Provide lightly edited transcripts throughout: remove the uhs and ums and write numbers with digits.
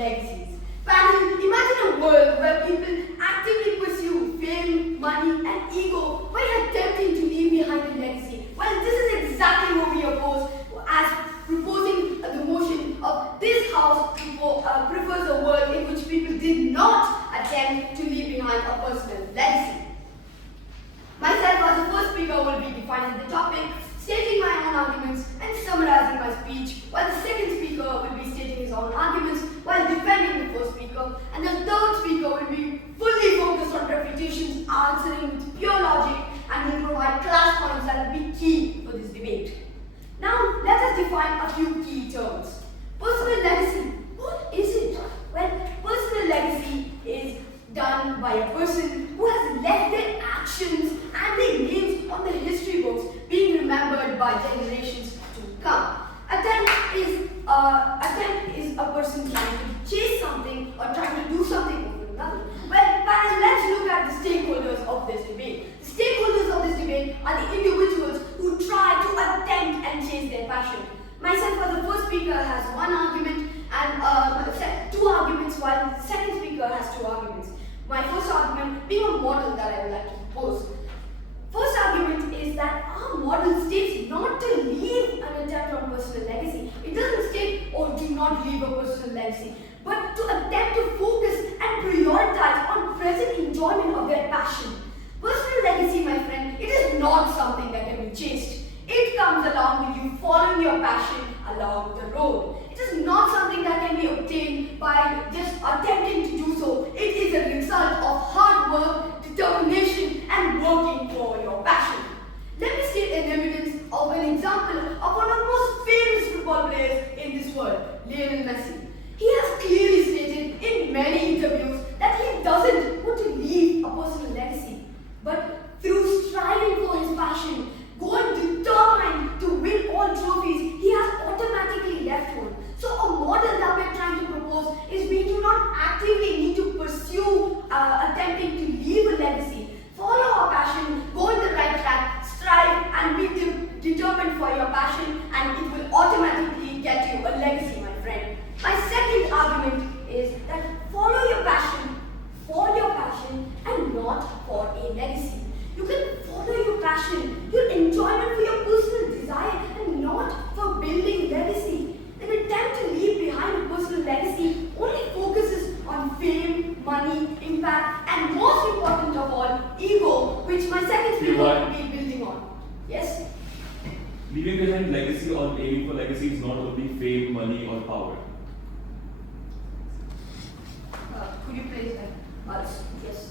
legacies. Panel, imagine a world where people actively pursue fame, money, and ego while attempting to leave behind a legacy. Well, this is exactly what we oppose, as proposing the motion of this house prefers a world in which people did not attempt to leave behind a personal legacy. Myself as the first speaker will be defining the topic, stating my own arguments and summarizing my speech, while the second speaker will be stating his own arguments while defending the first speaker, and the third speaker will be fully focused on refutations, answering with pure logic, and will provide class points that will be key for this debate. Now, let us define a few key terms. Personal legacy. What is it? Well, personal legacy is done by a person who has left their actions and their names on the history books, being remembered by generations to come. Attempt is a person trying to chase something or trying to do something over another. Well, let's look at the stakeholders of this debate. The stakeholders of this debate are the individuals who try to attempt and chase their passion. Myself, as the first speaker, has one argument and two arguments, while the second speaker has two arguments. My first argument being a model that I would like to propose. First argument is that our model states not to leave an attempt on personal legacy. It doesn't state, oh, do not leave a personal legacy, but to attempt to focus and prioritize on present enjoyment of their passion. Personal legacy, my friend, it is not something that can be chased. It comes along with you following your passion along the road. It is not something that can be obtained by just attempting to do so. It is a result of hard work, determination, and working for your passion. Let me state an evidence of an example of one of the most famous football players in this world, Lionel Messi. He has clearly stated in many interviews that he doesn't want to leave a personal legacy, but through striving for his passion, going determined to win all trophies, he has automatically left one. So a model that we're trying to propose is we do not actively need to pursue attempting to leave a legacy. Follow our passion, go in the right track, strive and be determined for your passion, and it will automatically get you a legacy, my friend. My second argument is that follow your passion for your passion and not for a legacy. You can follow your passion, your enjoyment for your personal desire, and not for building legacy. An attempt to leave behind a personal legacy only focuses on fame, money, impact, and most important of all, ego, which my second speaker will be building on. Yes? Leaving behind legacy or aiming for legacy is not only fame, money, or power. Could you please yes.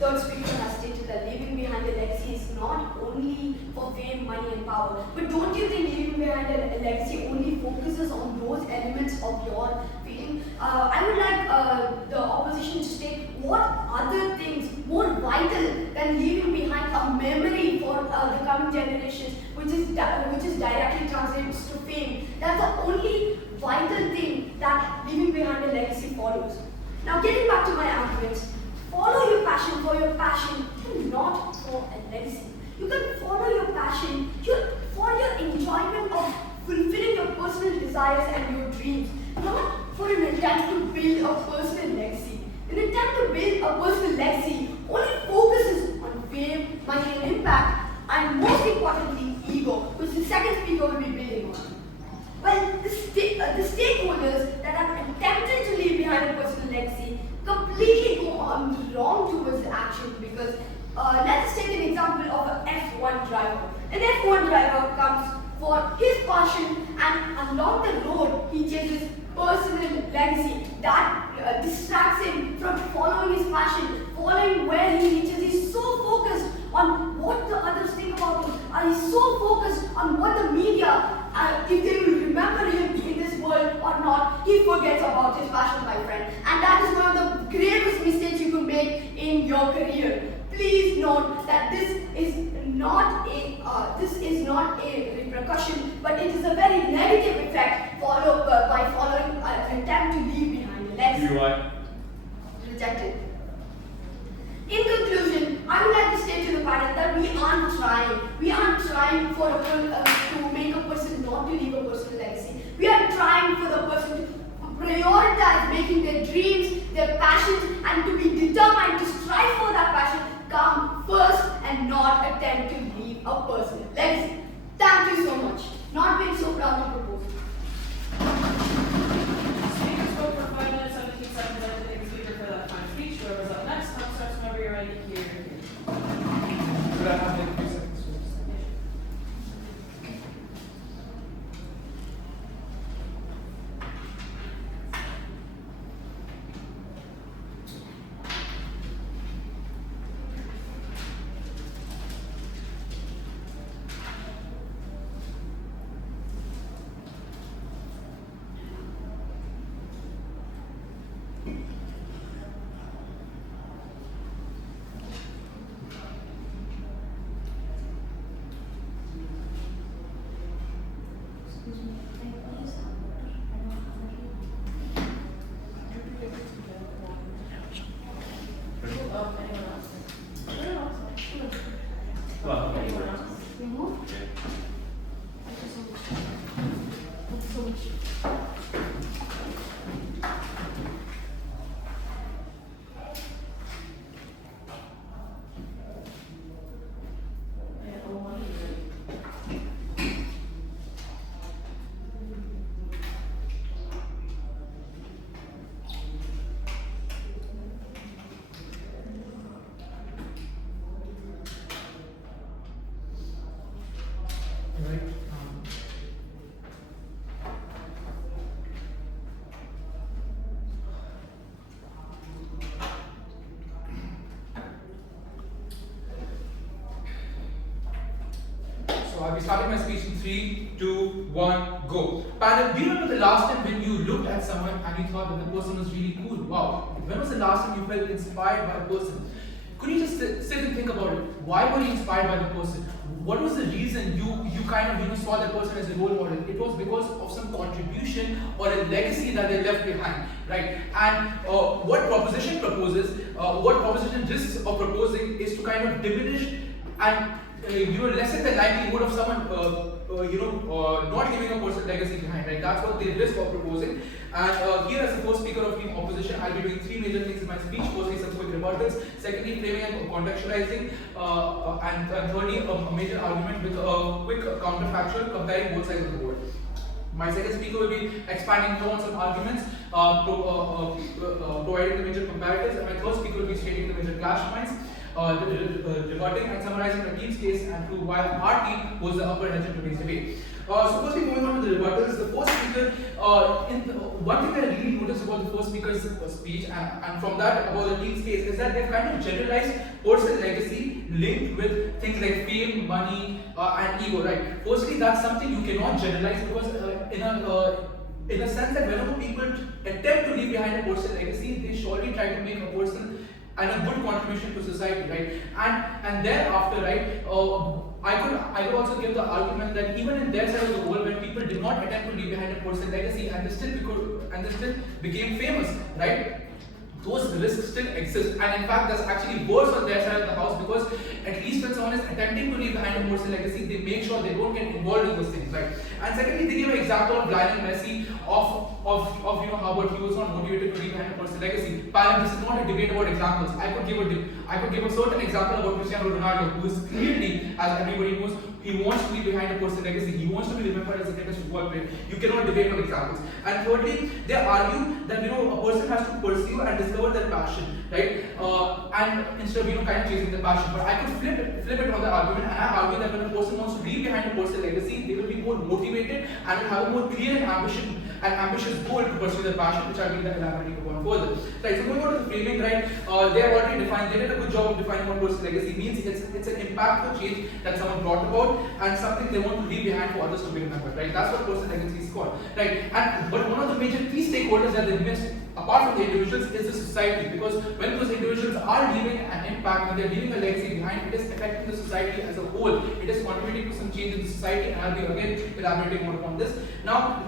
Third speaker has stated that leaving behind a legacy is not only for fame, money, and power. But don't you think leaving behind a legacy only focuses on those elements of your feeling? I would like the opposition to state what other things more vital than leaving behind a memory for the coming generations, which is directly translates to fame. That's the only vital thing that leaving behind a legacy follows. Now, getting back to my arguments, follow your passion for your passion and not for a legacy. You can follow your passion for your enjoyment of fulfilling your personal desires and your dreams, not for an attempt to build a personal legacy. An attempt to build a personal legacy only focuses on fame, money, and impact, and most importantly, ego, which the second speaker will be building on. Well, the stakeholders that have attempted to leave behind a personal legacy completely go on wrong towards the action, because let's take an example of an F1 driver. An F1 driver comes for his passion, and along the road he chases personal legacy that distracts him from following his passion, following where he reaches. He's so focused on what the others think about him, and he's so focused on what the media, if they will remember him in this world or not, he forgets about his passion, my friend. And that is one of the gravest mistakes you can make in your career. Please note that this is not a repercussion, but it is a very negative effect by following an attempt to leave behind a legacy. Rejected. In conclusion, I would like to state to the panel that we aren't trying. We aren't trying to make a person not to leave a personal legacy. We are trying for the their dreams, their passions, and to be determined to strive for that passion come first and not attempt to leave a personal legacy. Thank you so much. Not being so proud to propose. Speakers spoke for 5 minutes, 17 seconds. I have to take a speaker for that final speech. Whoever's up next, time starts whenever you're ready. Here. Could I have like a few seconds? I'll be starting my speech in 3, 2, 1, go. Panel, do you remember the last time when you looked at someone and you thought that the person was really cool? Wow. When was the last time you felt inspired by a person? Could you just sit and think about it? Why were you inspired by the person? What was the reason you kind of saw that person as a role model? It was because of some contribution or a legacy that they left behind, right? And what proposition risks of proposing is to kind of diminish and lessen the likelihood of someone not leaving a personal legacy behind, right? That's what they risk of proposing. And here as the first speaker of team opposition, I'll be doing 3 major things in my speech. Firstly, some quick rebuttals. Secondly, framing and contextualizing. And thirdly, a major argument with a quick counterfactual comparing both sides of the board. My second speaker will be expanding more on some arguments, providing the major comparatives, and my third speaker will be stating the major clash points, rebutting and summarizing the team's case and prove why our team was the upper edge in today's debate. So firstly, moving on to the rebuttals, the first speaker, one thing that I really noticed about the first speaker's speech and from that about the team's case is that they've kind of generalized personal legacy linked with things like fame, money, and ego, right? Firstly, that's something you cannot generalize because in a sense that whenever people attempt to leave behind a personal legacy, they surely try to make a personal and a good contribution to society, right? And thereafter, right, I could also give the argument that even in their side of the world, when people did not attempt to leave behind a personal legacy and they still became famous, right? Those risks still exist, and in fact, that's actually worse on their side of the house because at least when someone is attempting to leave behind a personal legacy, they make sure they don't get involved in those things, right? And secondly, they give an example of Lionel Messi of how about he was not motivated to leave behind a personal legacy. But this is not a debate about examples. I could give a certain example about Cristiano Ronaldo, who is clearly, as everybody knows, he wants to leave behind a personal legacy. He wants to be remembered as the greatest football player. You cannot debate on examples. And thirdly, they argue that a person has to pursue and discover their passion, right? And instead of kind of chasing the passion. But I could flip it on the argument, and I argue that when a person wants to leave behind a personal legacy, they will be more motivated and will have a more clear and ambitious goal to pursue their passion, which I will elaborate upon further. Right. So going on to the framing, right? They have already defined. They did a good job of defining what personal legacy means. It's an impactful change that someone brought about and something they want to leave behind for others to be remembered, right? That's what personal legacy is called, right? But one of the major key stakeholders that they missed, apart from the individuals, is the society, because when those individuals are leaving an impact, when they're leaving a legacy behind, it is affecting the society as a whole. It is contributing to some change in the society, and I'll be again elaborating more upon this. Now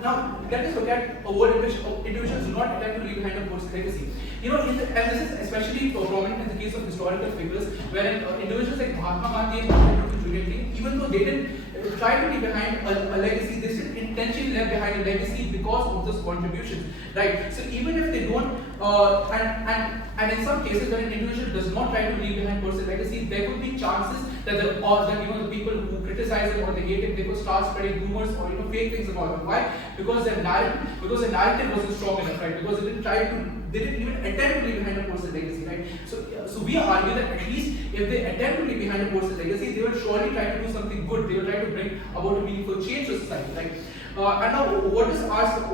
let us look at a world in which individuals do not attempt to leave behind a personal legacy. And this is especially prominent in the case of historical figures, wherein individuals like Mahatma Gandhi and Julian, even though they didn't try to leave behind a legacy, they still intentionally left behind a legacy because of those contributions, right? So even if they don't, and in some cases when an individual does not try to leave behind personal legacy, there could be chances that the people who criticize him or they hate him, they could start spreading rumors or fake things about him. Why? Because the narrative wasn't strong enough, right? Because they didn't even attempt to leave behind a personal legacy, right? So we argue that at least if they attempt to leave behind a personal legacy, they will surely try to do something good. They will try to bring about a meaningful change to society, right? And now, what is the status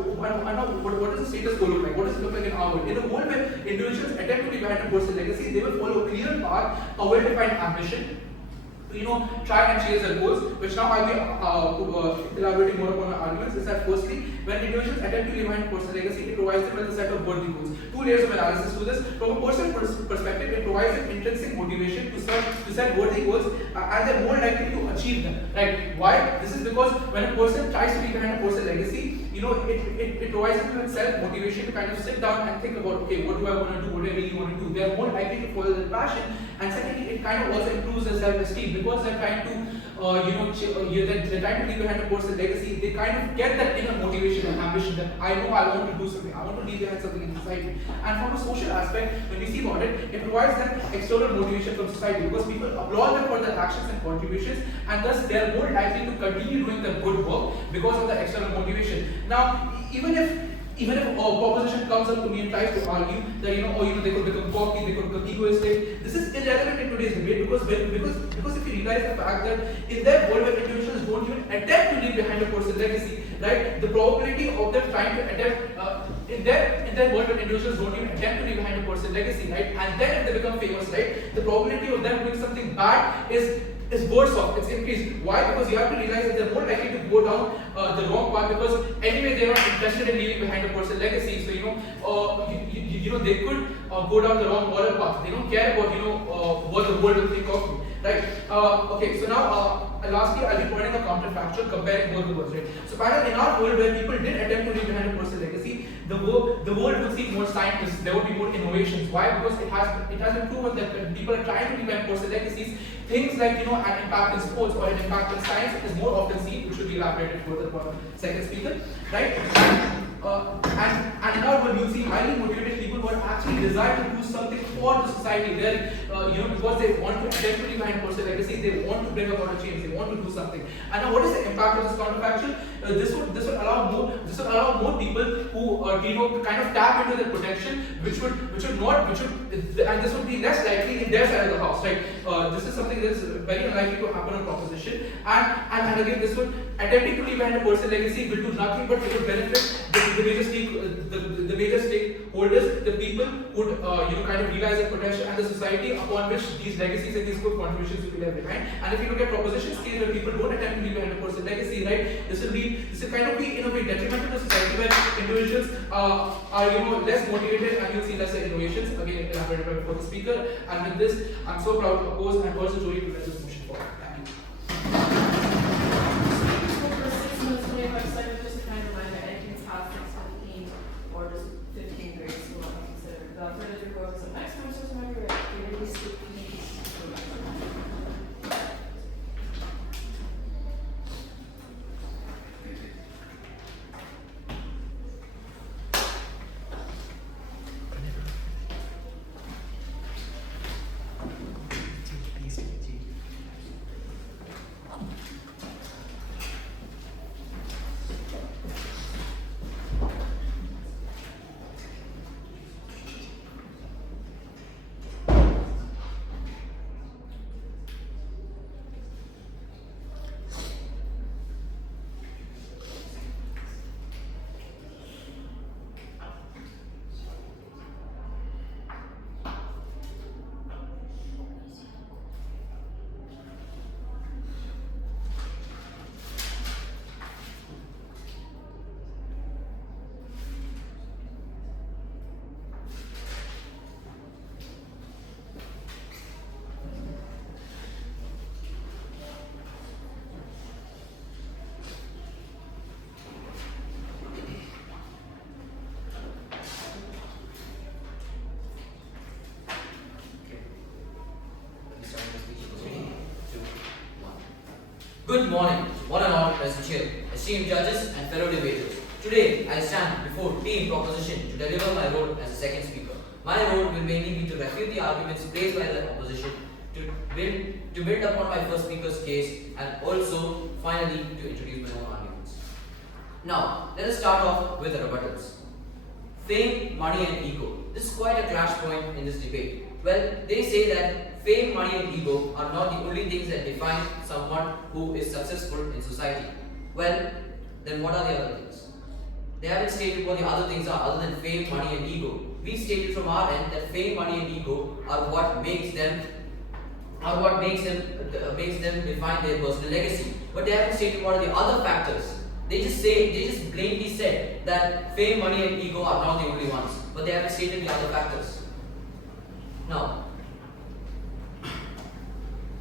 quo look like? What does it look like in our world? In a world where individuals attempt to leave behind a personal legacy, they will follow a clear path, a well-defined ambition, to try and chase their goals, which now I'll be elaborating more upon my arguments. Is that firstly, when individuals attempt to leave behind personal legacy, it provides them with a set of worthy goals. Two layers of analysis to this. From a personal perspective, it provides them intrinsic motivation to set worthy goals, and they're more likely to achieve them. Right? Why? This is because when a person tries to leave behind a personal legacy, it provides them with self-motivation to kind of sit down and think about, okay, what do I want to do? What do I really want to do? They're more likely to follow their passion, and secondly, it kind of also improves their self-esteem because they're trying to, they're trying to leave behind a personal legacy. They kind of get that inner motivation and ambition that I know I want to do something. I want to leave behind something in society. And from a social aspect, when we see about it, it provides them external motivation from society because people applaud them for their actions and contributions, and thus they are more likely to continue doing their good work because of the external motivation. Now, even if a proposition comes up to me and tries to argue that they could become cocky, they could become egoistic, this is irrelevant in today's debate because if you realize the fact that in that world where individuals don't even attempt to leave behind a personal legacy, right, the probability of them trying to attempt in that world where individuals don't even attempt to leave behind a personal legacy, right, and then if they become famous, right, the probability of them doing something bad is worse off, it's increased. Why? Because you have to realize that they're more likely to go down the wrong path because anyway they're not interested in leaving behind a personal legacy. So they could go down the wrong moral path. They don't care about what the world will think of you, right? Okay, so now lastly I'll be pointing a counterfactual comparing both the worlds, right? So in our world where people did attempt to leave behind a personal legacy, the world would see more scientists, there would be more innovations. Why? Because it has been proven that when people are trying to leave behind personal legacies, things like an impact in sports or an impact in science is more often seen, which should be elaborated further upon second speaker, right? And in our world, you'll see highly motivated people who are actually desire to do something for the society. They're because they want to attempt to leave behind personal legacy, they want to bring about a change, they want to do something. And now, what is the impact of this counterfactual? This would allow more people who kind of tap into their potential, and this would be less likely in their side of the house, right? This is something that's very unlikely to happen on proposition, and again, this would attempting to leave behind a personal legacy will do nothing but it would benefit the major stakeholders, the people would kind of realize their potential, and the society upon which these legacies and these good contributions will be left behind. And if you look at proposition scale where people don't attempt to leave behind a personal legacy, right, this will kind of be in a way detrimental to society where individuals are less motivated and you'll see lesser innovations. Again, elaborated by before the speaker. And with this, I'm so proud to oppose and urge the jury to let this motion forward. Thank you. For 6 minutes, 25 seconds, just a kind of reminder, anything's past 6:15 or just 15 grades, so we'll consider. Without further ado, go over to the next conversation member, Achilesh, please. Good morning. What an honor present here, esteemed judges and fellow debaters. Today, I stand before team proposition to deliver my role as a second speaker. My role will mainly be to refute the arguments placed by the opposition, to build upon my first speaker's case, and also, finally, to introduce my own arguments. Now, let us start off with the rebuttals. Fame, money and ego. This is quite a clash point in this debate. Well, they say that fame, money and ego are not the only things that define someone who is successful in society. Well, then what are the other things? They haven't stated what the other things are other than fame, money and ego. We stated from our end that fame, money and ego are what makes them define their personal legacy. But they haven't stated what are the other factors. They just plainly said that fame, money and ego are not the only ones, but they haven't stated the other factors. Now,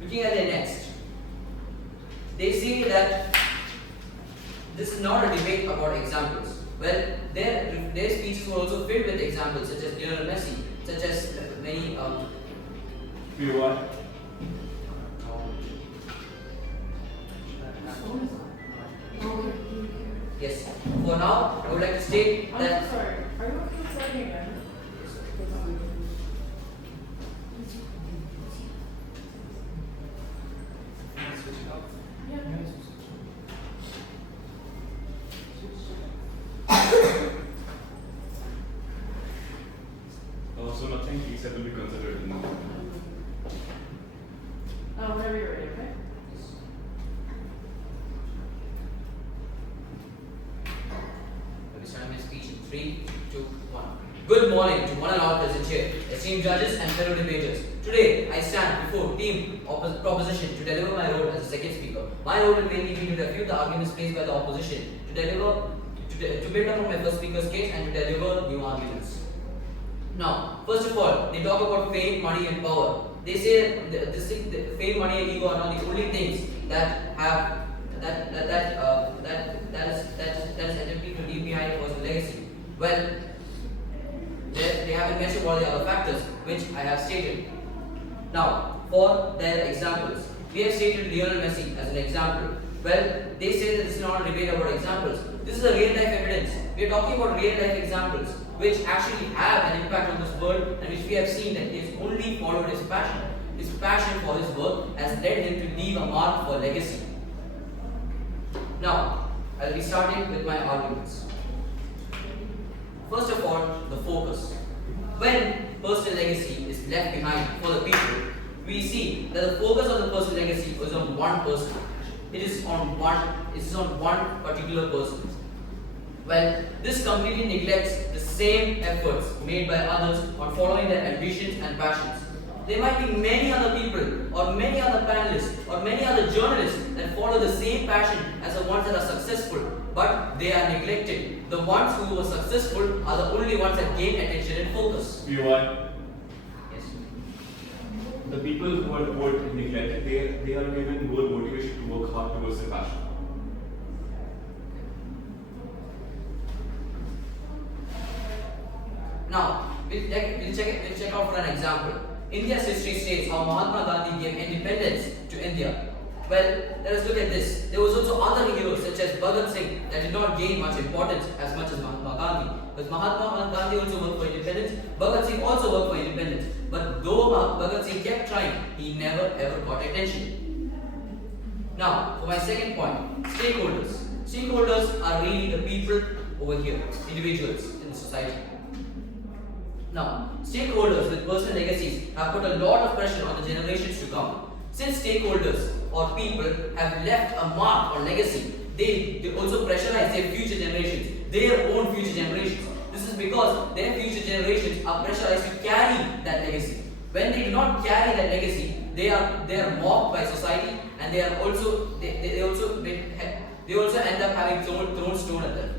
looking at the next, they say that this is not a debate about examples. Well, their speeches were also filled with examples such as Lionel Messi, such as many POI. Yes. For now, I would like to state that. I'm sorry. Are you recording again? Switch it up. Yeah. So nothing he said will be considered in the Whenever you're ready, okay? Let me start my speech in 3, 2, 1. Good morning to one and all present here, esteemed judges and fellow debaters. Today, I stand before team proposition to deliver my role as a second speaker. My role will mainly be to refute the arguments placed by the opposition, to build upon my first speaker's case and to deliver new arguments. Now, first of all, they talk about fame, money and power. They say that fame, money and ego are not the only things that is attempting to leave behind a personal legacy. Well, they haven't mentioned what are the other factors which I have stated. Now, for their examples, we have stated Lionel Messi as an example. Well, they say that this is not a debate about examples. This is a real life evidence. We are talking about real life examples which actually have an impact on this world and which we have seen that he has only followed his passion. His passion for his work has led him to leave a mark for legacy. Now, I'll be starting with my arguments. First of all, the focus. When personal legacy is left behind for the people, we see that the focus of the personal legacy is on one person. It is on one particular person. Well, this completely neglects the same efforts made by others on following their ambitions and passions. There might be many other people or many other panelists or many other journalists that follow the same passion as the ones that are successful, but they are neglected. The ones who were successful are the only ones that gain attention and focus. POI. Yes. The people who are neglected, they are given more motivation to work hard towards their passion. Now, we'll check out for an example. India's history states how Mahatma Gandhi gave independence to India. Well, let us look at this. There was also other heroes such as Bhagat Singh that did not gain much importance as much as Mahatma Gandhi. Because Mahatma Gandhi also worked for independence, Bhagat Singh also worked for independence. But though Bhagat Singh kept trying, he never ever got attention. Now, for my second point, stakeholders. Stakeholders are really the people over here, individuals in the society. Now, stakeholders with personal legacies have put a lot of pressure on the generations to come. Since stakeholders or people have left a mark or legacy, they also pressurize their future generations, their own future generations. This is because their future generations are pressurized to carry that legacy. When they do not carry that legacy, they are mocked by society, and they also end up having thrown stone at them.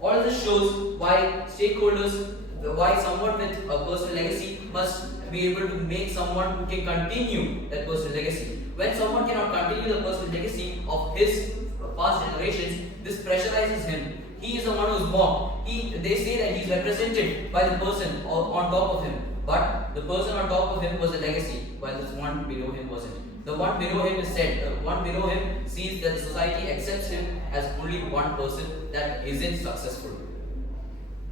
All of this shows why someone with a personal legacy must be able to make someone who can continue that personal legacy. When someone cannot continue the personal legacy of his past generations, this pressurizes him. He is the one who is mocked. They say that he is represented by the person on top of him, but the person on top of him was a legacy, while this one below him wasn't. The one below him is said, one below him sees that the society accepts him as only one person that isn't successful.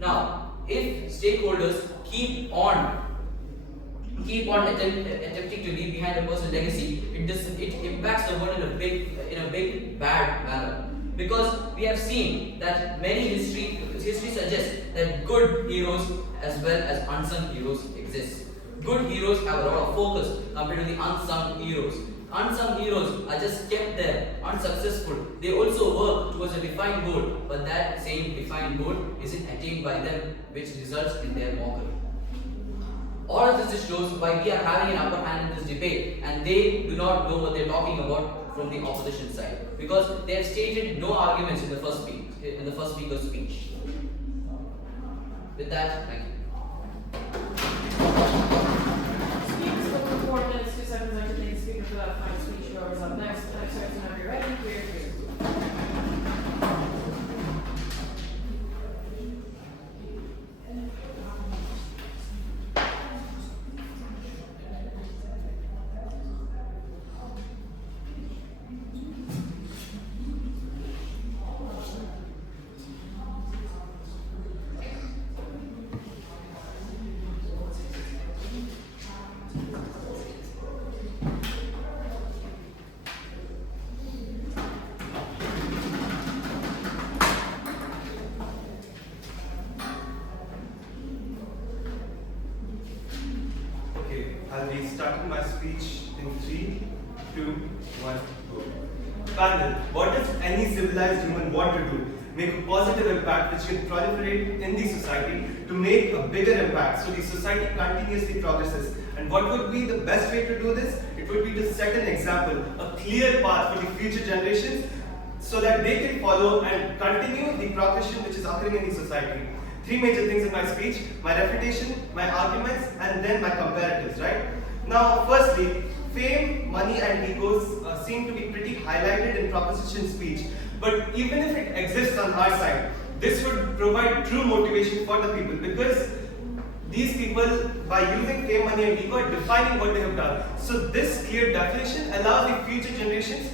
Now, if stakeholders keep on attempting to leave behind a personal legacy, it impacts the world in a big bad manner. Because we have seen that many history suggests that good heroes as well as unsung heroes exist. Good heroes have a lot of focus compared to the unsung heroes. Unsung heroes are just kept there, unsuccessful. They also work towards a defined goal, but that same defined goal isn't attained by them, which results in their mockery. All of this just shows why we are having an upper hand in this debate, and they do not know what they're talking about from the opposition side, because they have stated no arguments in the first speaker's speech. With that, thank you. Speakers for 4 minutes, 2 seconds. I should thank the speaker for that fine speech. Whoever's up next. Next person, whenever you're ready. Clear. I'll be starting my speech in 3, 2, 1, go. Panel, what does any civilized human want to do? Make a positive impact which can proliferate in the society to make a bigger impact so the society continuously progresses. And what would be the best way to do this? It would be to set an example, a clear path for the future generations so that they can follow and continue the progression which is occurring in the society. 3 major things in my speech: my refutation, my arguments, and then my comparatives, right? Now, firstly, fame, money, and egos seem to be pretty highlighted in proposition speech. But even if it exists on our side, this would provide true motivation for the people, because these people, by using fame, money, and ego, are defining what they have done. So this clear definition allows the future generations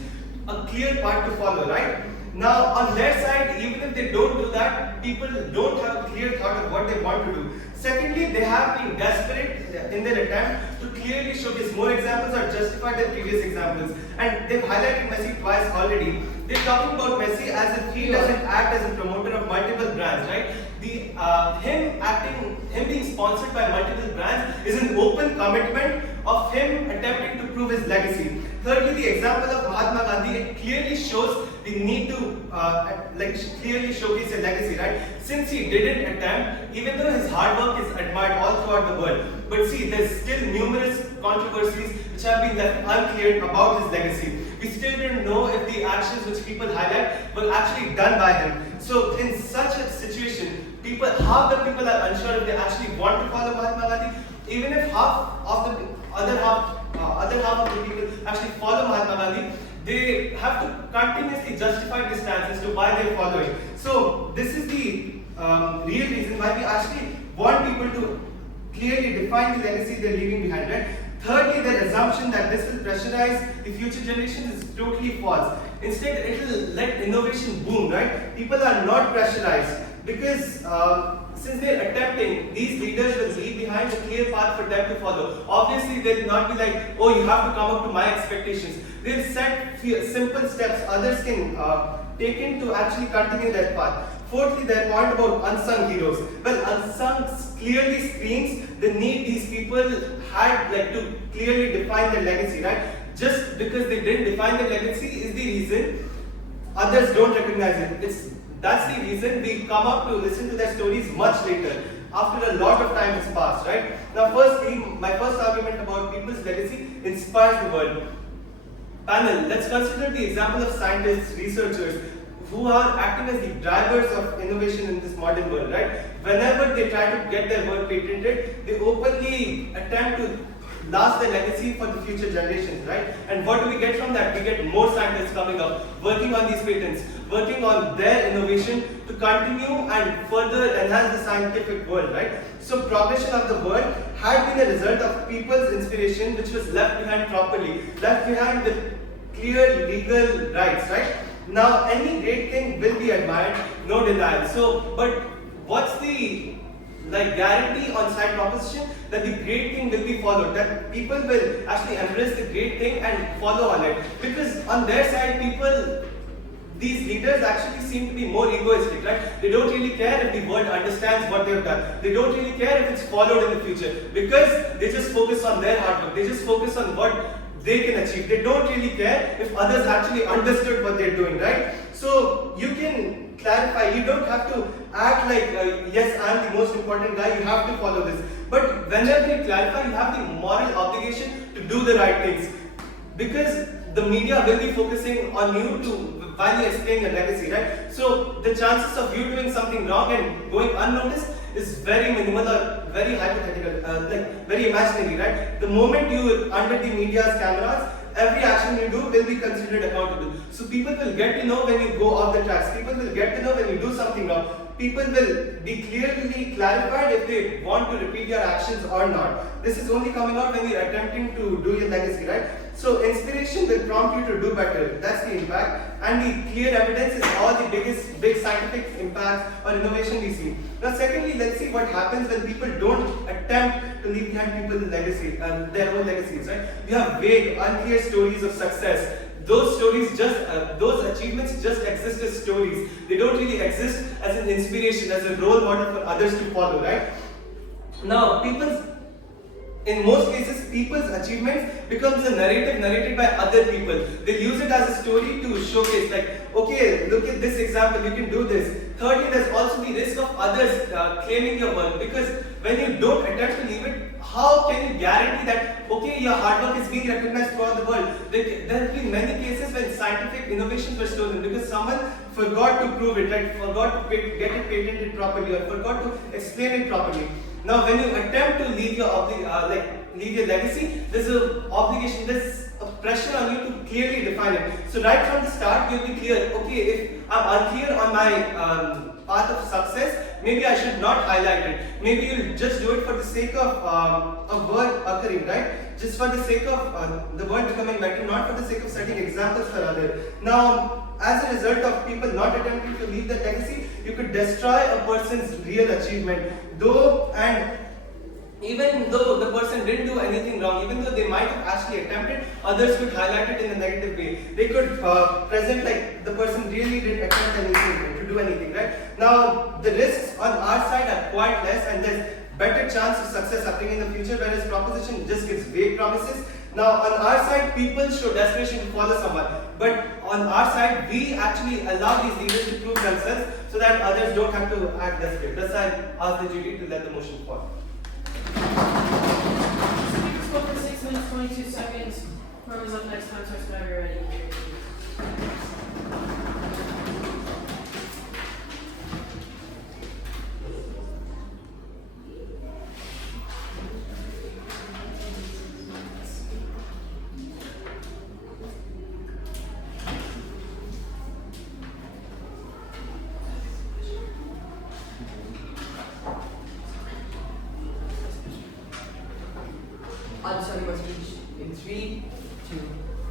a clear path to follow, right? Now, on their side, even if they don't do that, people don't have a clear thought of what they want to do. Secondly, they have been desperate in their attempt to clearly showcase more examples or justify their previous examples. And they've highlighted Messi twice already. They're talking about Messi as if he doesn't act as a promoter of multiple brands, right? Him being sponsored by multiple brands is an open commitment of him attempting to prove his legacy. Thirdly, the example of Mahatma Gandhi, it clearly shows the need to clearly showcase a legacy, right? Since he didn't attempt, even though his hard work is admired all throughout the world, but see, there's still numerous controversies which have been left unclear about his legacy. We still don't know if the actions which people highlight were actually done by him. So in such a situation, half the people are unsure if they actually want to follow Mahatma Gandhi. Even if half of the other half of the people actually follow Mahatma Gandhi, they have to continuously justify this stance as to why they're following. So this is the real reason why we actually want people to clearly define the legacy they're leaving behind, right? Thirdly, their assumption that this will pressurize the future generations is totally false. Instead, it will let innovation boom, right? People are not pressurized because since they're attempting, these leaders will leave behind a clear path for them to follow. Obviously, they'll not be like, oh, you have to come up to my expectations. They'll set simple steps others can take in to actually continue that path. Fourthly, their point about unsung heroes. Well, unsung clearly screams the need these people had to clearly define their legacy, right? Just because they didn't define their legacy is the reason others don't recognize it. That's the reason we come up to listen to their stories much later, after a lot of time has passed, right? Now, firstly, my first argument about people's legacy inspires the world. Panel, let's consider the example of scientists, researchers, who are acting as the drivers of innovation in this modern world, right? Whenever they try to get their work patented, they openly attempt to last their legacy for the future generations, right? And what do we get from that? We get more scientists coming up, working on these patents, working on their innovation to continue and further enhance the scientific world, right? So progression of the world had been a result of people's inspiration, which was left behind properly, left behind with clear legal rights, right? Now any great thing will be admired, no denial. So, but what's the guarantee on side proposition that the great thing will be followed, that people will actually embrace the great thing and follow on it? Because on their side, these leaders actually seem to be more egoistic, right? They don't really care if the world understands what they've done. They don't really care if it's followed in the future, because they just focus on their hard work. They just focus on what they can achieve. They don't really care if others actually understood what they're doing, right? So you can clarify. You don't have to act like, yes, I'm the most important guy, you have to follow this. But whenever you clarify, you have the moral obligation to do the right things. Because the media will be focusing on you while you explain your legacy, right? So the chances of you doing something wrong and going unnoticed is very minimal or very hypothetical, very imaginary, right? The moment you are under the media's cameras, every action you do will be considered accountable. So people will get to know when you go off the tracks. People will get to know when you do something wrong. People will be clearly clarified if they want to repeat your actions or not. This is only coming out when you're attempting to do your legacy, right? So inspiration will prompt you to do better. That's the impact. And the clear evidence is all the big scientific impacts or innovation we see. Now secondly, let's see what happens when people don't attempt to leave behind people's legacy, their own legacies, right? We have vague, unclear stories of success. Those stories those achievements just exist as stories. They don't really exist as an inspiration, as a role model for others to follow, right? Now, in most cases, people's achievements becomes a narrative narrated by other people. They use it as a story to showcase, like, okay, look at this example, you can do this. Thirdly, there's also the risk of others claiming your work, because when you don't attempt to leave it, how can you guarantee that, okay, your hard work is being recognized throughout the world? There have been many cases when scientific innovations were stolen because someone forgot to prove it, right? Forgot to get it patented properly, or forgot to explain it properly. Now, when you attempt to leave your legacy, there's an obligation, there's a pressure on you to clearly define it. So right from the start, you'll be clear, okay, if I'm unclear on my path of success, maybe I should not highlight it. Maybe you'll just do it for the sake of a word occurring, right? Just for the sake of the word becoming better, not for the sake of setting examples for others. Now, as a result of people not attempting to leave their legacy, you could destroy a person's real achievement. Even though the person didn't do anything wrong, even though they might have actually attempted, others could highlight it in a negative way. They could present like the person really didn't attempt anything to do anything, right? Now, the risks on our side are quite less, and there's better chance of success happening in the future, whereas proposition just gives vague promises. Now, on our side, people show desperation to follow someone, but on our side, we actually allow these leaders to prove themselves so that others don't have to act desperate. Thus, I ask the jury to let the motion fall. Speakers spoke for 6 minutes, 22 seconds. Whoever's up next time starts whenever you're ready. I'll start my speech in 3, 2,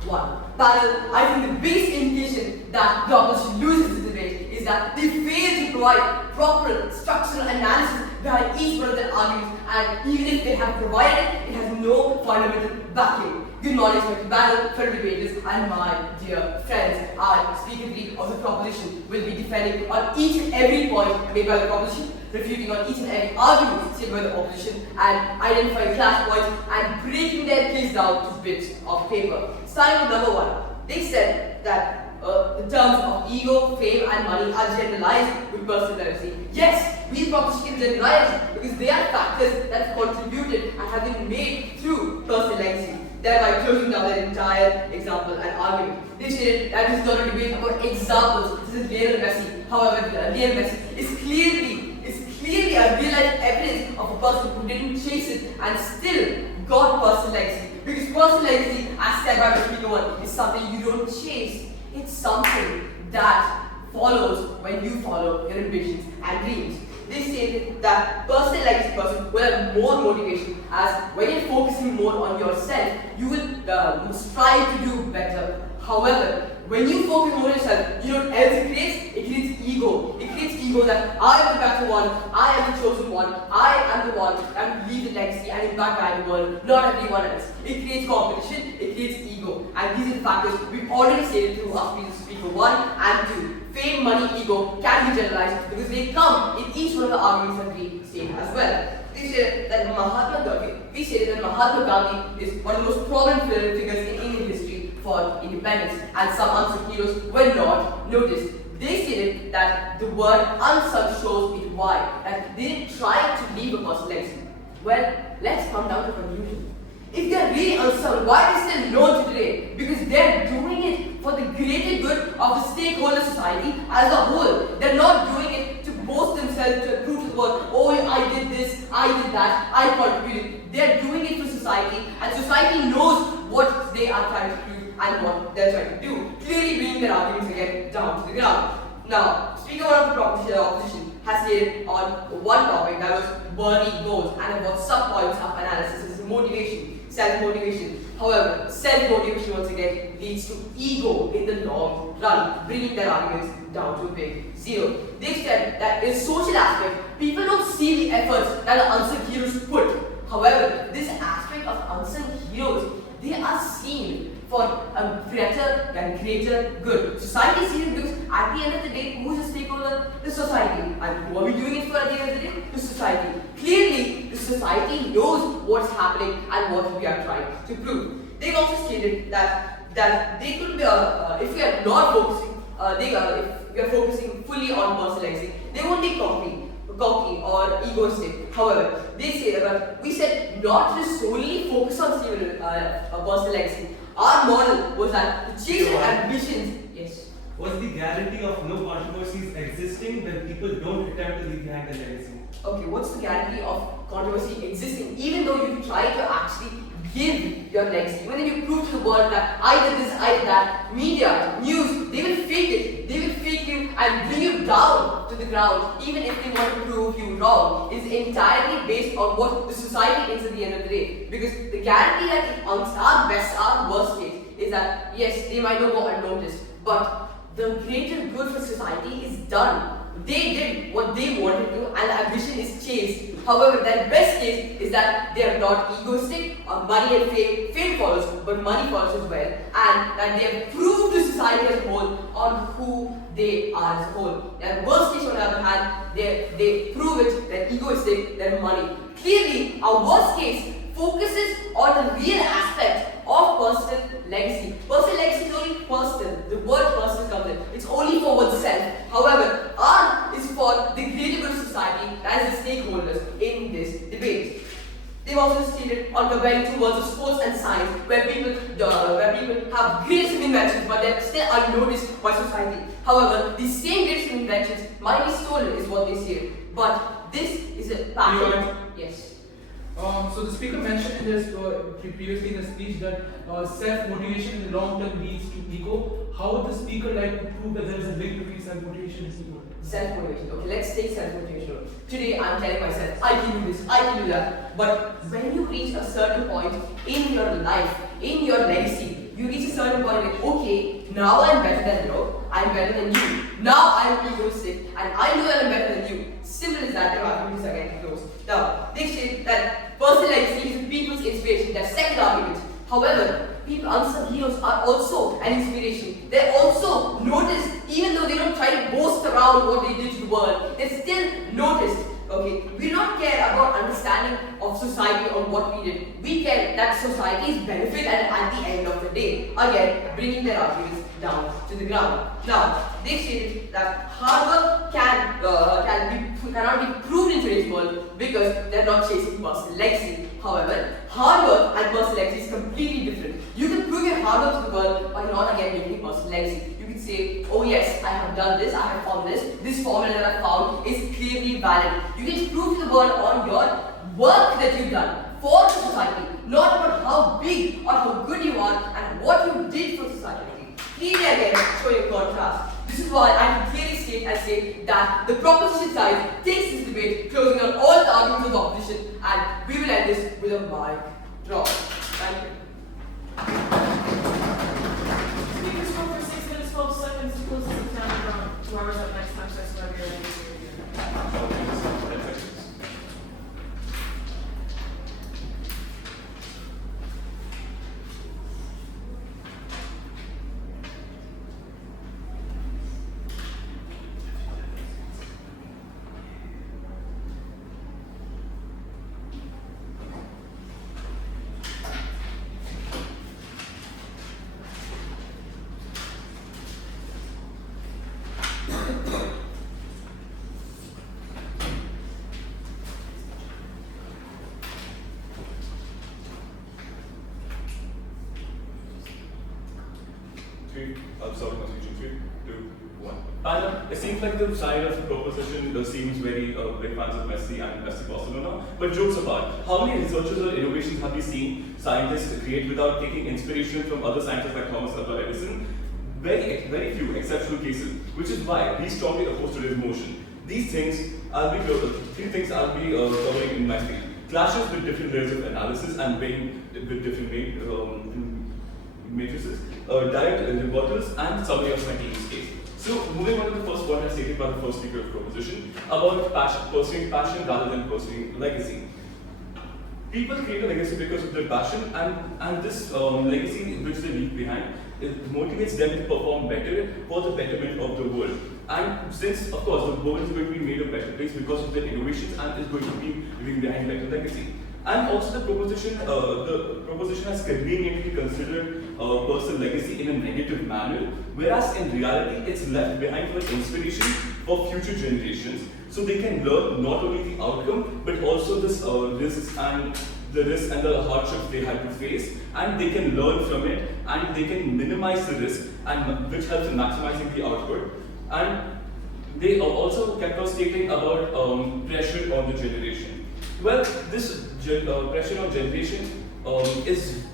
1. Panel, I think the biggest indication that the opposition loses the debate is that they fail to provide proper structural analysis behind each one of their arguments, and even if they have provided it, it has no fundamental backing. Good morning, Mr. Battle, fellow debaters, and my dear friends. I, speaking of the proposition, will be defending on each and every point made by the proposition, refuting on each and every argument said by the opposition, and identifying clash points and breaking their case down to bits of paper. Starting with number 1, they said that the terms of ego, fame, and money are generalized with personal legacy. Yes, we proposition can generalize because they are factors that have contributed and have been made through personal legacy, thereby closing down their entire example and argument. They stated that this is not a debate about examples, this is real and messy. However, real messy is clearly a real life evidence of a person who didn't chase it and still got personal legacy. Because personal legacy, as said by the speaker one, is something you don't chase. It's something that follows when you follow your ambitions and dreams. They stated that personal legacy person will have more motivation, as when you're focusing more on yourself, you will strive to do better. However, when you focus more on yourself, you know what else it creates? It creates ego. It creates ego that I am the better one, I am the chosen one, I am the one that will leave the legacy and impact by the world, not everyone else. It creates competition, it creates ego. And these are the factors we've already stated through our speaker 1 and 2. Fame, money, ego can be generalized because they come in each one of the arguments that we stated as well. We stated that Mahatma Gandhi is one of the most prominent figures in Indian history for independence, and some unsung heroes were not noticed. They stated that the word unsung shows it why, that they didn't try to leave a personal legacy. Well, let's come down to conclusion. If they're really unsung, why are they still known today? Because they're doing it for the greater good of the stakeholder society as a whole. They're not doing it to boast themselves, to prove to the world, oh, I did this, I did that, I contributed. They're doing it for society, and society knows what they are trying to prove and what they're trying to do. Clearly bringing their arguments again down to the ground. Now, speaker one of the opposition has stated on one topic, that was worthy goals, and about sub-points of analysis is motivation. Self-motivation. However, self-motivation once again leads to ego in the long run, bringing their arguments down to a big zero. They said that in social aspect, people don't see the efforts that the unsung heroes put. However, this aspect of unsung heroes, they are seen for a better and greater good. Society sees it because at the end of the day, who is the stakeholder? The society. And who are we doing it for at the end of the day? The society. Clearly, the society knows what's happening and what we are trying to prove. They've also stated that they could be, if we are not focusing, if we are focusing fully on personal legacy, they won't be cocky or egoistic. However, they say that we said not to solely focus on personal legacy. Our model was that to chase our ambitions. Yes. Was the guarantee of no controversies existing when people don't attempt to leave behind a legacy? Okay, what's the guarantee of controversy existing? Even though you try to actually give your legacy, even if you prove to the world that I did this, I did that, media, news, they will fake it. They will fake you and bring you down to the ground, even if they want to prove you wrong. It's entirely based on what the society is at the end of the day. Because the guarantee that amongst our best, our worst case, is that yes, they might not go unnoticed, but the greater good for society is done. They did what they wanted to, and the ambition is chased. However, their best case is that they are not egoistic, or money and fame follows, but money follows as well, and that they have proved to society as a whole on who they are as a whole. Their worst case, on the other hand, they prove it, they're egoistic, they're money. Clearly, our worst case focuses on the real aspect of personal legacy. Personal legacy is only personal. The word personal comes in. It's only for oneself. However, R is for the greater good of society, that is the stakeholders in this debate. They've also stated on comparing two worlds of sports and science, where people have great inventions, but they're still unnoticed by society. However, these same great inventions might be stolen, is what they say. But this is a pattern. Yes. So the speaker mentioned in this previously in the speech that self-motivation in the long term leads to ego. How would the speaker like to prove that there is a link between self-motivation and ego? Self-motivation. Okay, let's take self-motivation. Today I'm telling myself, I can do this, I can do that. But when you reach a certain point in your life, in your legacy, you reach a certain point like, okay, now I'm better than you, I'm better than you. Now I'm egoistic, and I know that I'm better than you. Simple as that, their arguments are getting close. Now, they say that personal legacy is people's inspiration, that's second argument. However, unsung heroes are also an inspiration. They're also noticed, even though they don't try to boast around what they did to the world, they're still noticed. Okay, we do not care about understanding of society or what we did. We care that society's benefit and at the end of the day, again, bringing their arguments down to the ground. Now, they stated that hard work cannot be proved in today's world because they're not chasing personal legacy. However, hard work and personal legacy is completely different. You can prove your hard work to the world by not again making personal legacy. You can say, oh yes, I have done this, I have found this formula that I found is clearly valid. You can prove to the world on your work that you've done for the society, not about how big or how good you are and what you did for society. Clearly again, showing contrast. This is why I can clearly state and say that the proposition side takes this debate, closing on all the arguments of the opposition, and we will end this with a mic drop. Thank you. Speakers spoke for 6 minutes, 12 seconds to close this down round. Whoever's up next time starts whenever you're ready. I'm sorry, my speech in 3, 2, 1. It seems like the side of the proposition seems very big fans of Messi and Messi Barcelona. But jokes apart, how many researchers or innovations have we seen scientists create without taking inspiration from other scientists like Thomas Alva Edison? Very few exceptional cases, which is why we strongly oppose today's motion. These things three things I'll be covering in my speech. Clashes with different layers of analysis and weighing with different matrices, direct rebuttals, and summary of my team's case. So, moving on to the first point as stated by the first speaker of proposition about pursuing passion rather than pursuing legacy. People create a legacy because of their passion, and this legacy which they leave behind, it motivates them to perform better for the betterment of the world. And since, of course, the world is going to be made a better place because of their innovations and is going to be leaving behind better legacy. And also the proposition has conveniently considered personal legacy in a negative manner, whereas in reality it's left behind for inspiration for future generations, so they can learn not only the outcome but also this risks and the hardships they had to face, and they can learn from it and they can minimize the risk, and which helps in maximizing the output. And they also kept on stating about pressure on the generation. Well, this pressure on generation is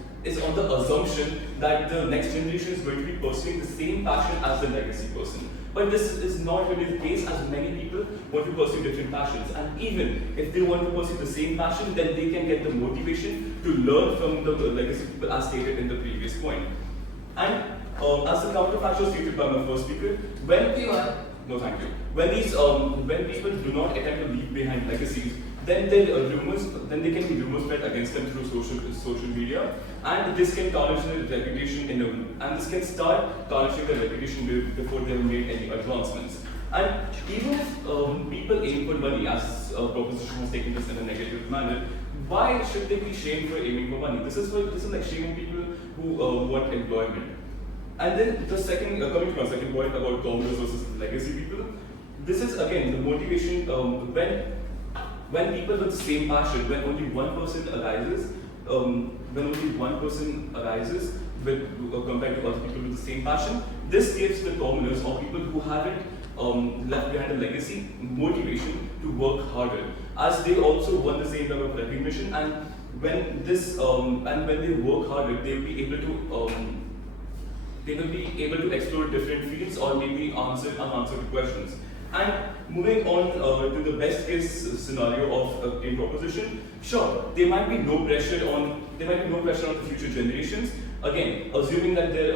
on the assumption that the next generation is going to be pursuing the same passion as the legacy person. But this is not really the case, as many people want to pursue different passions. And even if they want to pursue the same passion, then they can get the motivation to learn from the legacy people as stated in the previous point. And as the counterfactual stated by my first speaker, when people do not attempt to leave behind legacies, then there can be rumors spread against them through social media, and this can tarnish their reputation and this can start tarnishing their reputation before they have made any advancements. And even if people aim for money, as proposition has taken this in a negative manner, why should they be shamed for aiming for money? This is like shaming people who want employment. And then the second, coming to my second point about commoners versus legacy people, this is again the motivation when people with the same passion, when only one person arises, compared to other people with the same passion, this gives the commoners or people who haven't left behind a legacy motivation to work harder, as they also want the same level of recognition. And when they work harder, they will be able to explore different fields or maybe answer unanswered questions. And moving on to the best case scenario of a proposition, sure, there might be no pressure on the future generations. Again, assuming that they're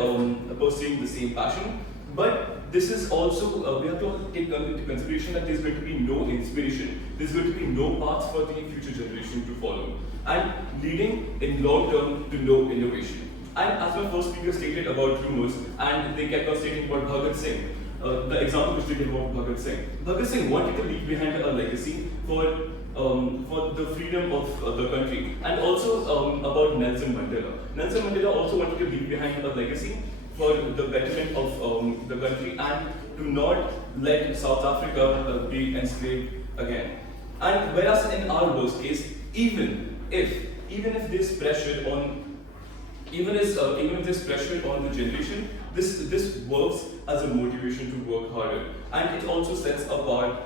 pursuing the same passion, but this is also we have to take into consideration that there's going to be no inspiration, there's going to be no path for the future generation to follow, and leading in long term to no innovation. And as my first speaker stated about rumors, and they kept on stating about Bhagat Singh. The example which they gave about Bhagat Singh. Bhagat Singh wanted to leave behind a legacy for the freedom of the country, and also about Nelson Mandela. Nelson Mandela also wanted to leave behind a legacy for the betterment of the country and to not let South Africa be enslaved again. And whereas in our worst case, even if this pressure on the generation, this works as a motivation to work harder, and it also sets apart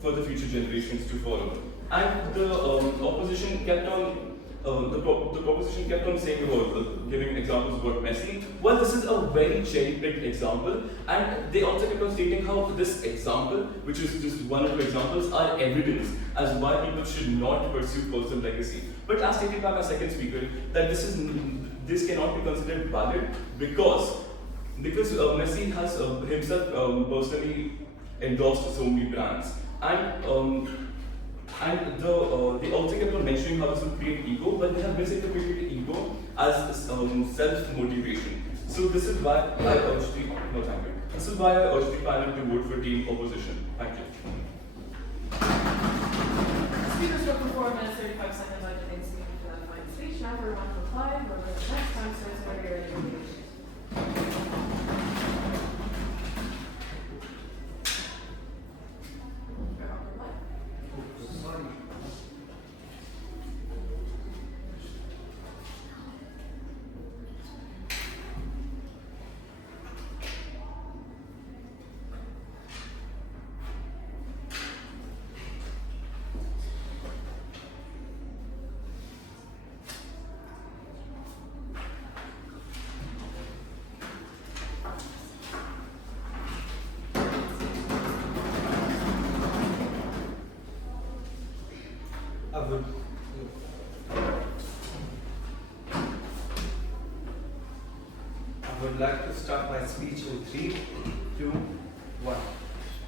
for the future generations to follow. And the opposition kept on the proposition kept on saying about giving examples about Messi. Well, this is a very cherry-picked example, and they also kept on stating how this example, which is just one or two examples, are evidence as why people should not pursue personal legacy. But as stated by our second speaker, that this cannot be considered valid because Messi has himself personally endorsed so many brands, and they also kept on mentioning how this will create ego, but they have misinterpreted ego as self-motivation. So this is why I urge the panel to vote for team opposition. Thank you. Speakers spoke for 4 minutes, 35 seconds. I did thanks speaking for that fine speech. Now for one to reply. We're going to the next time, so it's very ready. I would like to start my speech in 3, 2, 1.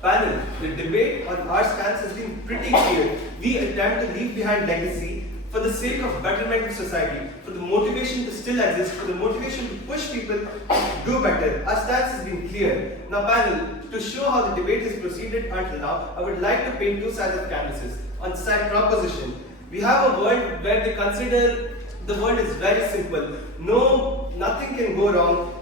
Panel, the debate on our stance has been pretty clear. We attempt to leave behind legacy for the sake of betterment of society, for the motivation to still exist, for the motivation to push people to do better. Our stance has been clear. Now panel, to show how the debate has proceeded until now, I would like to paint two sides of canvases. On side proposition, we have a world where they consider the world is very simple. Nothing can go wrong.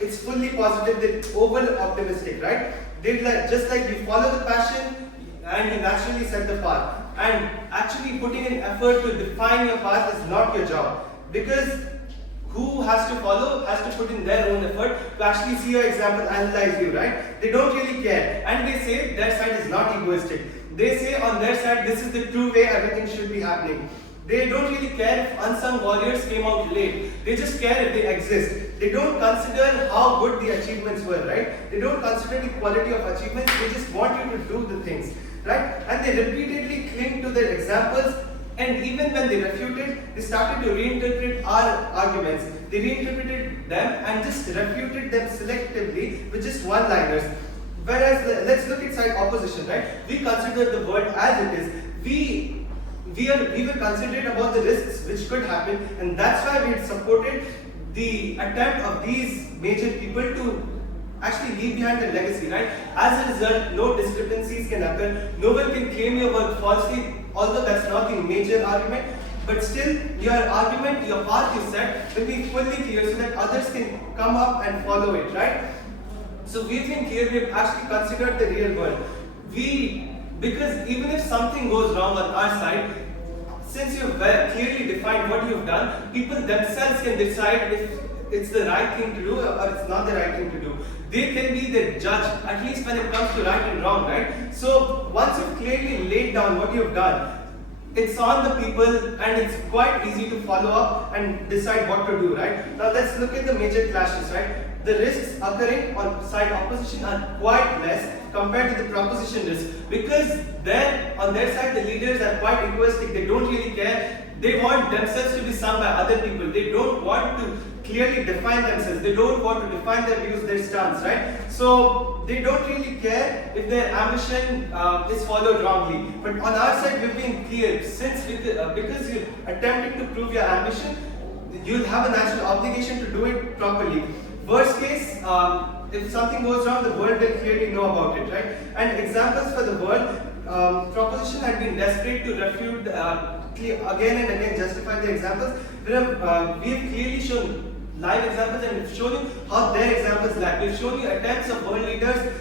It's fully positive, they're over optimistic, right? Just like you follow the passion and you naturally set the path. And actually putting in effort to define your path is not your job. Because who has to follow has to put in their own effort to actually see your example, analyze you, right? They don't really care. And they say their side is not egoistic. They say on their side this is the true way everything should be happening. They don't really care if unsung warriors came out late. They just care if they exist. They don't consider how good the achievements were, right? They don't consider the quality of achievements. They just want you to do the things, right? And they repeatedly cling to their examples. And even when they refuted, they started to reinterpret our arguments. They reinterpreted them and just refuted them selectively with just one-liners. Whereas, let's look inside opposition, right? We consider the world as it is. We were considerate about the risks which could happen, and that's why we had supported the attempt of these major people to actually leave behind a legacy, right? As a result, no discrepancies can occur. No one can claim your work falsely, although that's not the major argument. But still, your argument, your path you set will be fully clear so that others can come up and follow it, right? So we've been clear, we've actually considered the real world. Because even if something goes wrong on our side, since you've clearly defined what you've done, people themselves can decide if it's the right thing to do or it's not the right thing to do. They can be the judge, at least when it comes to right and wrong, right? So once you've clearly laid down what you've done, it's on the people and it's quite easy to follow up and decide what to do, right? Now let's look at the major clashes, right? The risks occurring on side opposition are quite less compared to the proposition risks, because on their side the leaders are quite egoistic. They don't really care. They want themselves to be sung by other people. They don't want to clearly define themselves. They don't want to define their views, their stance, right? So they don't really care if their ambition is followed wrongly. But on our side, we've been clear. Because you're attempting to prove your ambition, you'll have a natural obligation to do it properly. Worst case, if something goes wrong, the world will clearly know about it, right? And examples for the world, proposition had been desperate to refute again and again, justify their examples. We have clearly shown live examples and we've shown you how their examples lack. We've shown you attempts of world leaders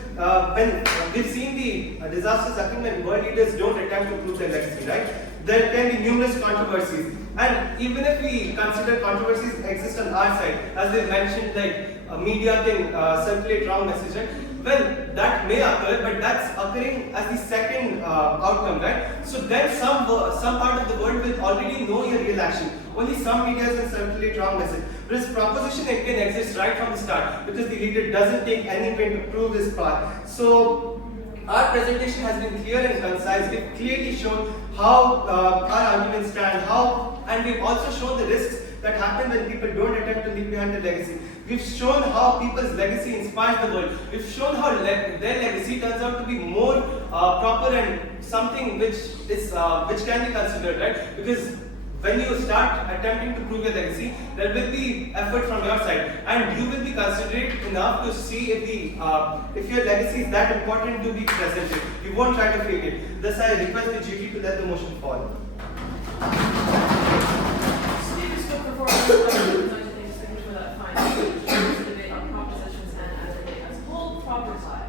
when we've seen the disasters occurring when world leaders don't attempt to prove their legacy, right? There can be numerous controversies. And even if we consider controversies exist on our side, as they mentioned, like media can circulate wrong messages, well, that may occur, but that's occurring as the second outcome, right? So then some part of the world will already know your real action. Only some media will circulate wrong message. But this proposition again exists right from the start because the leader doesn't take any pain to prove his part. So our presentation has been clear and concise. We've clearly shown how our arguments stand, and we've also shown the risks that happen when people don't attempt to leave behind their legacy. We've shown how people's legacy inspires the world. We've shown how their legacy turns out to be more proper and something which can be considered, right? Because when you start attempting to prove your legacy, there will be effort from your side, and you will be considerate enough to see if your legacy is that important to be presented. You won't try to fake it. Thus, I request the GT to let the motion fall. Speakers will perform things for that final debate on propositions and as a debate as a whole, proper time.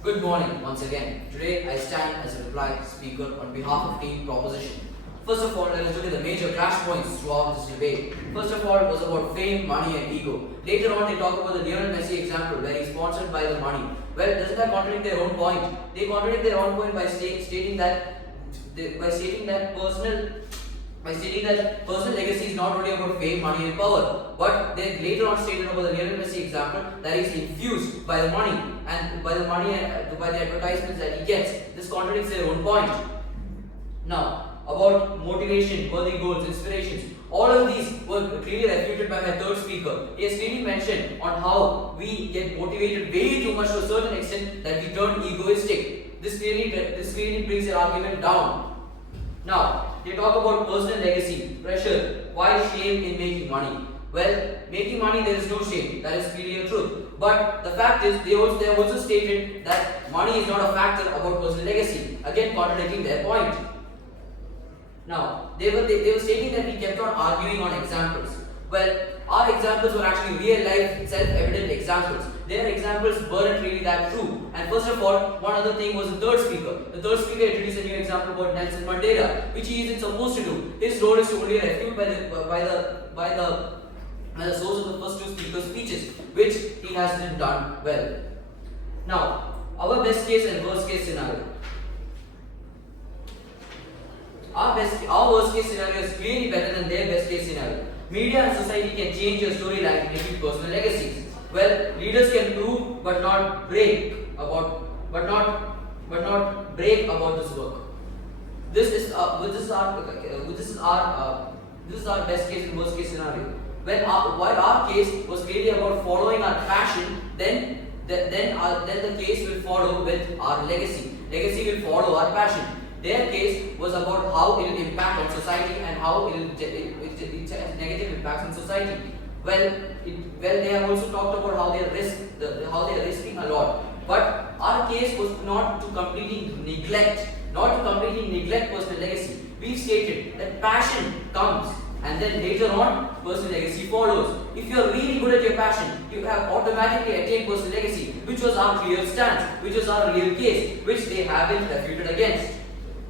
Good morning once again. Today I stand as a reply speaker on behalf of Team Proposition. First of all, let us look at the major crash points throughout this debate. First of all, it was about fame, money and ego. Later on, they talk about the Lionel Messi example where he's sponsored by the money. Well, doesn't that contradict their own point? They contradict their own point by stating that personal legacy is not only about fame, money and power, but they later on stated about the Lionel Messi example that is infused by the money and by the advertisements that he gets. This contradicts their own point. Now, about motivation, worthy goals, inspirations, all of these were clearly refuted by my third speaker. He has clearly mentioned on how we get motivated way too much to a certain extent that we turn egoistic. This clearly brings their argument down. Now, they talk about personal legacy, pressure, why shame in making money? Well, making money there is no shame, that is clearly a truth. But the fact is, they have also stated that money is not a factor about personal legacy, again contradicting their point. Now, they were stating that we kept on arguing on examples. Well, our examples were actually real life, self-evident examples. Their examples weren't really that true. And first of all, one other thing was the third speaker. The third speaker introduced a new example about Nelson Mandela, which he isn't supposed to do. His role is to only refute by the source of the first two speakers' speeches, which he hasn't done well. Now, our best case and worst case scenario. Our worst case scenario is clearly better than their best case scenario. Media and society can change your storyline to make it personal legacies. Well, leaders can prove but not break about this work. This is our best case and worst case scenario. While our case was clearly about following our passion, then the case will follow with our legacy. Legacy will follow our passion. Their case was about how it will impact on society and how it has negative impacts on society. Well, they have also talked about how they are risking a lot. But our case was not to completely neglect personal legacy. We've stated that passion comes And then later on, personal legacy follows. If you are really good at your passion, you have automatically attained personal legacy, which was our clear stance, which was our real case, which they haven't refuted against.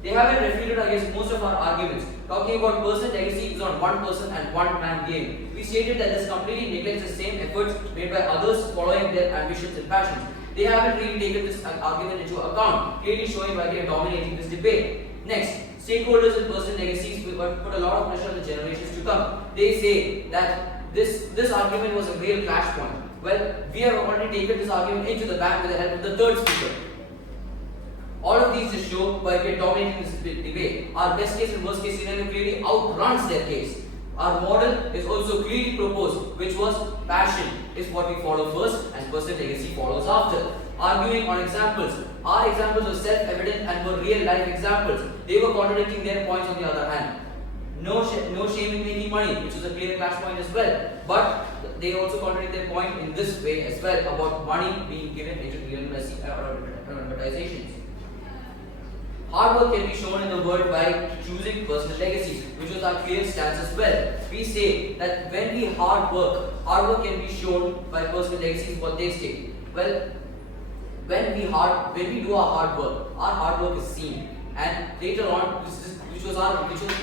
They haven't refuted against most of our arguments. Talking about personal legacy is not one person and one man game. We stated that this completely neglects the same efforts made by others following their ambitions and passions. They haven't really taken this argument into account, clearly showing why they are dominating this debate. Next, stakeholders in personal legacies will put a lot of pressure on the generations to come. They say that this argument was a real flashpoint. Well, we have already taken this argument into the back with the help of the third speaker. All of these just show why we are dominating this debate. Our best case and worst case scenario clearly outruns their case. Our model is also clearly proposed, which was passion is what we follow first and personal legacy follows after. Arguing on examples. Our examples were self-evident and were real life examples. They were contradicting their points on the other hand. No shame in making money, which was a clear clash point as well. But they also contradict their point in this way as well about money being given into real advertisations. Hard work can be shown in the world by choosing personal legacies, which was our clear stance as well. We say that when we hard work can be shown by personal legacies, what they state. Well, when we do our hard work is seen, and later on, which was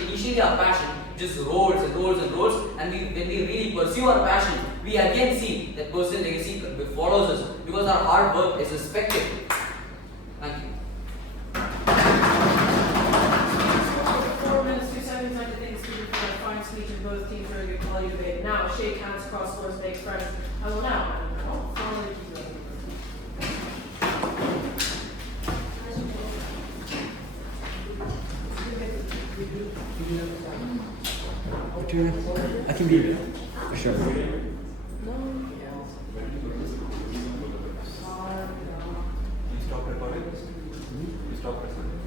initially our passion, just rolls and rolls and rolls, and when we really pursue our passion, we again see that personal legacy follows us because our hard work is respected. Thank you. 4 minutes, 2 seconds, I think speaking for a fine speech in both teams during a quality debate. Now, shake hands, cross swords, make friends. I will now formally I can be there. For sure. Stop recording. Stop recording.